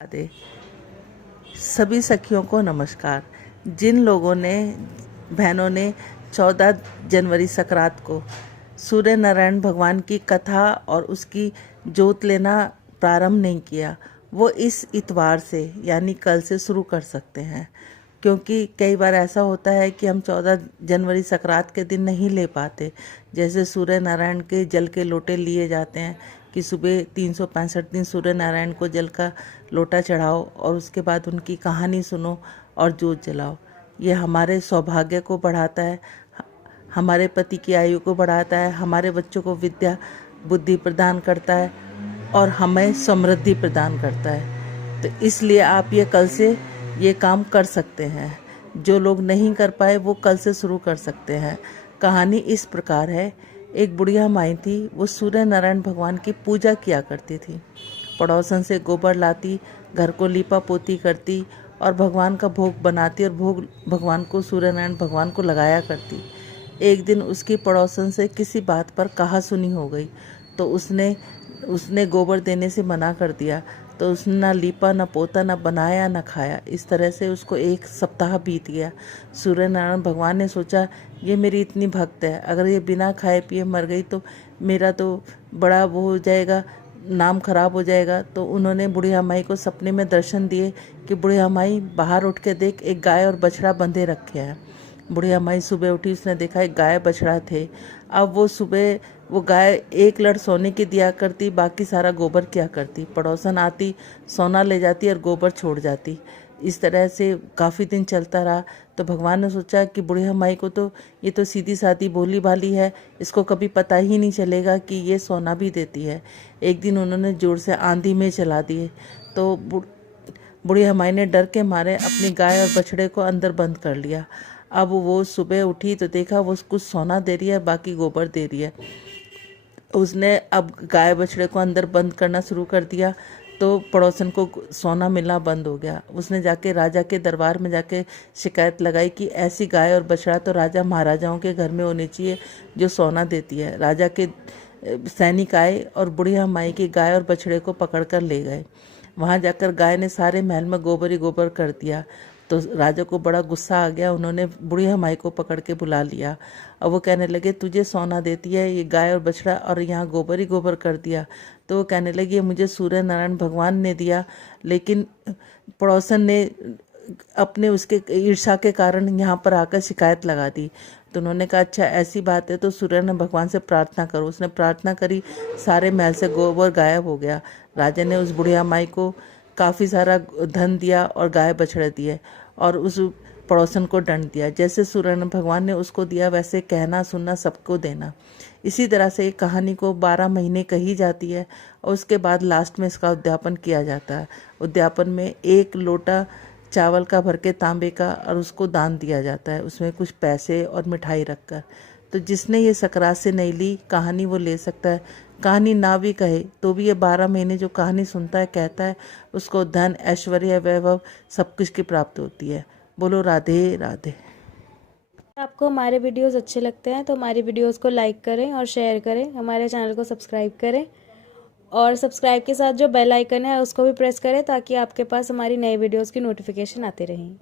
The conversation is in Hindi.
राधे। सभी सखियों को नमस्कार। जिन लोगों ने बहनों ने 14 जनवरी संक्रांत को सूर्य नारायण भगवान की कथा और उसकी जोत लेना प्रारंभ नहीं किया, वो इस इतवार से यानी कल से शुरू कर सकते हैं। क्योंकि कई बार ऐसा होता है कि हम 14 जनवरी संक्रांत के दिन नहीं ले पाते। जैसे सूर्य नारायण के जल के लोटे लिए जाते हैं कि सुबह 365 दिन सूर्य नारायण को जल का लोटा चढ़ाओ और उसके बाद उनकी कहानी सुनो और जोत जलाओ। ये हमारे सौभाग्य को बढ़ाता है, हमारे पति की आयु को बढ़ाता है, हमारे बच्चों को विद्या बुद्धि प्रदान करता है और हमें समृद्धि प्रदान करता है। तो इसलिए आप ये कल से ये काम कर सकते हैं। जो लोग नहीं कर पाए वो कल से शुरू कर सकते हैं। कहानी इस प्रकार है। एक बुढ़िया माई थी, वो सूर्य नारायण भगवान की पूजा किया करती थी। पड़ोसन से गोबर लाती, घर को लीपा पोती करती और भगवान का भोग बनाती और भोग भगवान को सूर्य नारायण भगवान को लगाया करती। एक दिन उसकी पड़ोसन से किसी बात पर कहा सुनी हो गई, तो उसने गोबर देने से मना कर दिया। तो उसने ना लीपा, ना पोता, ना बनाया, ना खाया। इस तरह से उसको एक सप्ताह बीत गया। सूर्य नारायण भगवान ने सोचा, ये मेरी इतनी भक्त है, अगर ये बिना खाए पिए मर गई तो मेरा तो बड़ा वो हो जाएगा, नाम खराब हो जाएगा। तो उन्होंने बुढ़िया माई को सपने में दर्शन दिए कि बुढ़िया माई बाहर उठ के देख, एक गाय और बछड़ा बंधे रखे हैं। बुढ़िया माई सुबह उठी, उसने देखा एक गाय बछड़ा थे। अब वो सुबह वो गाय एक लड़ सोने की दिया करती, बाकी सारा गोबर किया करती। पड़ोसन आती, सोना ले जाती और गोबर छोड़ जाती। इस तरह से काफ़ी दिन चलता रहा। तो भगवान ने सोचा कि बुढ़िया माई को तो ये तो सीधी सादी भोली भाली है, इसको कभी पता ही नहीं चलेगा कि ये सोना भी देती है। एक दिन उन्होंने जोर से आंधी में चला दिए। तो बुढ़िया माई ने डर के मारे अपनी गाय और बछड़े को अंदर बंद कर लिया। अब वो सुबह उठी तो देखा वो कुछ सोना दे रही है, बाकी गोबर दे रही है। उसने अब गाय बछड़े को अंदर बंद करना शुरू कर दिया, तो पड़ोसन को सोना मिलना बंद हो गया। उसने जाके राजा के दरबार में जाके शिकायत लगाई कि ऐसी गाय और बछड़ा तो राजा महाराजाओं के घर में होनी चाहिए जो सोना देती है। राजा के सैनिक आए और बुढ़िया माई की गाय और बछड़े को पकड़ कर ले गए। वहाँ जाकर गाय ने सारे महल में गोबर ही गोबर कर दिया। तो राजा को बड़ा गुस्सा आ गया। उन्होंने बुढ़िया माई को पकड़ के बुला लिया और वो कहने लगे, तुझे सोना देती है ये गाय और बछड़ा और यहाँ गोबर ही गोबर कर दिया। तो वो कहने लगी, ये मुझे सूर्य नारायण भगवान ने दिया, लेकिन पड़ोसन ने अपने उसके ईर्ष्या के कारण यहाँ पर आकर शिकायत लगा दी। तो उन्होंने कहा, अच्छा ऐसी बात है तो सूर्य नारायण भगवान से प्रार्थना करो। उसने प्रार्थना करी, सारे महल से गोबर गायब हो गया। राजा ने उस बुढ़िया माई को काफ़ी सारा धन दिया और गाय बछड़े दिए और उस पड़ोसन को दंड दिया। जैसे सूर्य नारायण भगवान ने उसको दिया, वैसे कहना सुनना सबको देना। इसी तरह से एक कहानी को 12 महीने कही जाती है और उसके बाद लास्ट में इसका उद्यापन किया जाता है। उद्यापन में 1 लोटा चावल का भर के तांबे का और उसको दान दिया जाता है, उसमें कुछ पैसे और मिठाई रखकर। तो जिसने ये सकरात से नहीं ली कहानी वो ले सकता है। कहानी ना भी कहे तो भी ये 12 महीने जो कहानी सुनता है, कहता है, उसको धन ऐश्वर्य वैभव सब कुछ की प्राप्त होती है। बोलो राधे राधे। आपको हमारे वीडियोस अच्छे लगते हैं तो हमारी वीडियोस को लाइक करें और शेयर करें, हमारे चैनल को सब्सक्राइब करें और सब्सक्राइब के साथ जो बेल आइकन है उसको भी प्रेस करें ताकि आपके पास हमारी नई वीडियोस की नोटिफिकेशन आते रहें।